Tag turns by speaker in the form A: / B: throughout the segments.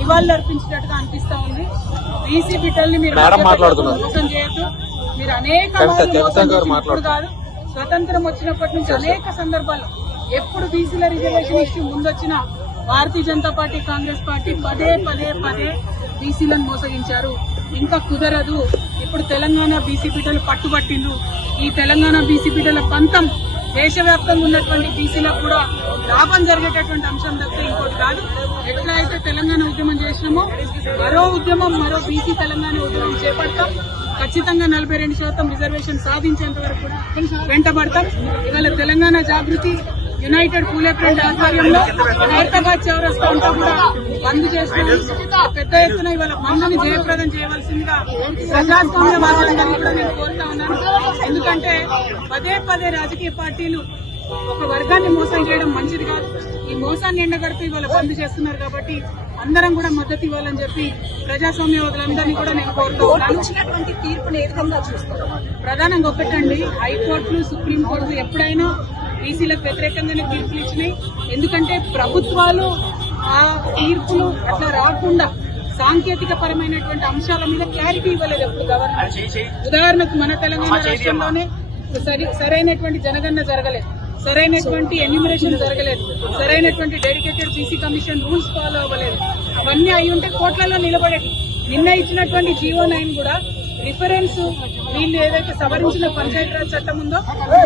A: నివాళులు అర్పించినట్టుగా అనిపిస్తా ఉంది బీసీ బిడ్డల్ని మీరు మోసం చేయొద్దు మీరు అనేక కాదు స్వతంత్రం వచ్చినప్పటి నుంచి అనేక సందర్భాల్లో ఎప్పుడు బీసీల రిజర్వేషన్ ఇష్యూ ముందొచ్చిన భారతీయ జనతా పార్టీ కాంగ్రెస్ పార్టీ పదే పదే పదే బీసీలను మోసగించారు ఇంకా కుదరదు ఇప్పుడు తెలంగాణ బీసీ బిడ్డలు పట్టుబట్టిండ్రు ఈ తెలంగాణ బీసీ బిడ్డల పంతం దేశవ్యాప్తంగా ఉన్నటువంటి బీసీలకు కూడా లాభం జరిగేటటువంటి అంశం తప్ప ఇంకోటి కాదు ఎట్లా అయితే తెలంగాణ ఉద్యమం చేసినామో మరో ఉద్యమం మరో బీసీ తెలంగాణ ఉద్యమం చేపడతాం ఖచ్చితంగా నలభై రెండు శాతం రిజర్వేషన్ సాధించేంత వరకు కూడా వెంటబడతాం ఇవాళ తెలంగాణ జాగృతి యునైటెడ్ కూలే ఫ్రంట్ ఆధ్వర్యంలో హైదరాబాద్ చౌరస్తా అంతా కూడా బంద్ చేస్తున్నాం పెద్ద ఎత్తున ఇవాళ బంద్ని జయప్రదం చేయవలసిందిగా ప్రజాస్వామ్య వాతావరణాన్ని కూడా నేను కోరుతా ఉన్నాను ఎందుకంటే పదే పదే రాజకీయ పార్టీలు ఒక వర్గాన్ని మోసం చేయడం మంచిది కాదు ఈ మోసాన్ని ఎండగడుతూ ఇవాళ బంద్ చేస్తున్నారు కాబట్టి అందరం కూడా మద్దతు ఇవ్వాలని చెప్పి ప్రజాస్వామ్యవాదులందరినీ కూడా నేను
B: కోరుతున్నాను తీర్పును ఏ విధంగా చూస్తాను
A: ప్రధానంగా ఒకటండి హైకోర్టులు సుప్రీంకోర్టులు ఎప్పుడైనా బీసీలకు వ్యతిరేకంగానే తీర్పులు ఇచ్చినాయి ఎందుకంటే ప్రభుత్వాలు ఆ తీర్పులు అట్లా రాకుండా సాంకేతిక పరమైనటువంటి అంశాల మీద క్లారిటీ ఇవ్వలేదు ఎప్పుడు గవర్నమెంట్ ఉదాహరణకు మన తెలంగాణ రాష్ట్రంలోనే సరి సరైనటువంటి జనగణన జరగలేదు సరైనటువంటి ఎన్యుమరేషన్ జరగలేదు సరైనటువంటి dedicated BC commission rules follow అవ్వలేదు అవన్నీ అయి ఉంటే కోట్లలో నిలబడేది నిన్న ఇచ్చినటువంటి జీవో నైన్ కూడా రిఫరెన్స్ వీళ్ళు ఏదైతే సవరించిన పంచాయతీరాజ్ చట్టం ఉందో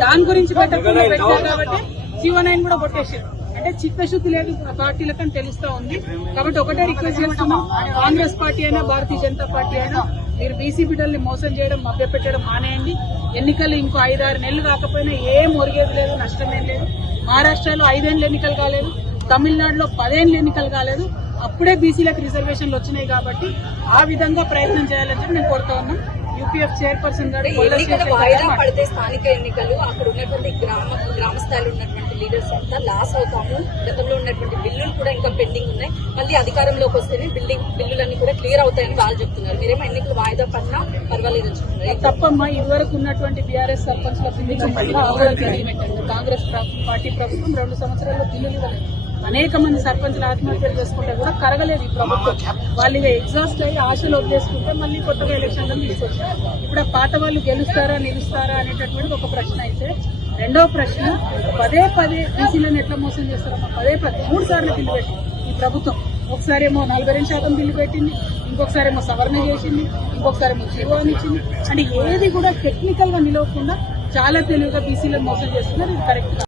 A: దాని గురించి పెట్టకుండా పెట్టారు కాబట్టి శివనయన్ నైన్ కూడా కొట్టేశారు అంటే చిత్తశుద్ధి లేదు పార్టీలకని తెలుస్తా ఉంది కాబట్టి ఒకటే రిక్వెస్ట్ చేస్తున్నాం కాంగ్రెస్ పార్టీ అయినా భారతీయ జనతా పార్టీ అయినా మీరు బీసీ బిడ్డల్ని మోసం చేయడం మభ్యపెట్టడం మానేయండి ఎన్నికలు ఇంకో ఐదారు నెలలు కాకపోయినా ఏం ఒరిగేది లేదు నష్టమేం లేదు మహారాష్ట్రలో ఐదేళ్ళు ఎన్నికలు కాలేదు తమిళనాడులో పదేళ్ళు ఎన్నికలు కాలేదు అప్పుడే బీసీలకు రిజర్వేషన్లు వచ్చినాయి కాబట్టి ఆ విధంగా ప్రయత్నం చేయాలని చెప్పి నేను కోరుతా ఉన్నాను ఆర్పీఎఫ్ చైర్పర్సన్
B: గారు ఎన్నికలు వాయిదా పడితే స్థానిక ఎన్నికలు అక్కడ ఉన్నటువంటి గ్రామ గ్రామ స్థాయిలో ఉన్నటువంటి లీడర్స్ అంతా లాస్ అవుతాము గతంలో ఉన్నటువంటి బిల్లులు కూడా ఇంకా పెండింగ్ ఉన్నాయి మళ్ళీ అధికారంలోకి వస్తేనే బిల్డింగ్ బిల్లులన్నీ కూడా క్లియర్ అవుతాయని వాళ్ళు చెప్తున్నారు మీరేమో ఎన్నికలు వాయిదా పడినా పర్వాలేదు చెప్తున్నారు
A: తప్పమ్మా ఇదివరకు ఉన్నటువంటి బీఆర్ఎస్ సర్పంచ్ కాంగ్రెస్ పార్టీ ప్రభుత్వం రెండు సంవత్సరాల్లో బిల్లులు ఇవ్వలేదు అనేక మంది సర్పంచులు ఆత్మహత్యలు చేసుకుంటే కూడా కరగలేదు ఈ ప్రభుత్వం వాళ్ళు ఎగ్జాస్ట్ అయ్యి ఆశలు వదిలేసుకుంటే మళ్ళీ కొత్తగా ఎలక్షన్లు తీసుకొచ్చారు ఇప్పుడు ఆ పాత వాళ్ళు గెలుస్తారా నిలుస్తారా అనేటటువంటి ఒక ప్రశ్న అయితే రెండవ ప్రశ్న పదే పదే బీసీలను ఎట్లా మోసం చేస్తారమ్మా పదే పదే మూడు సార్లు బిల్లు పెట్టింది ఈ ప్రభుత్వం ఒకసారి ఏమో నలభై రెండు శాతం బిల్లు పెట్టింది ఇంకొకసారి ఏమో సవరణ చేసింది ఇంకొకసారి ఏమో జీవో ఇచ్చింది అంటే ఏది కూడా టెక్నికల్ గా నిలవకుండా చాలా తెలివిగా బీసీలను మోసం చేస్తున్నారు ఇది కరెక్ట్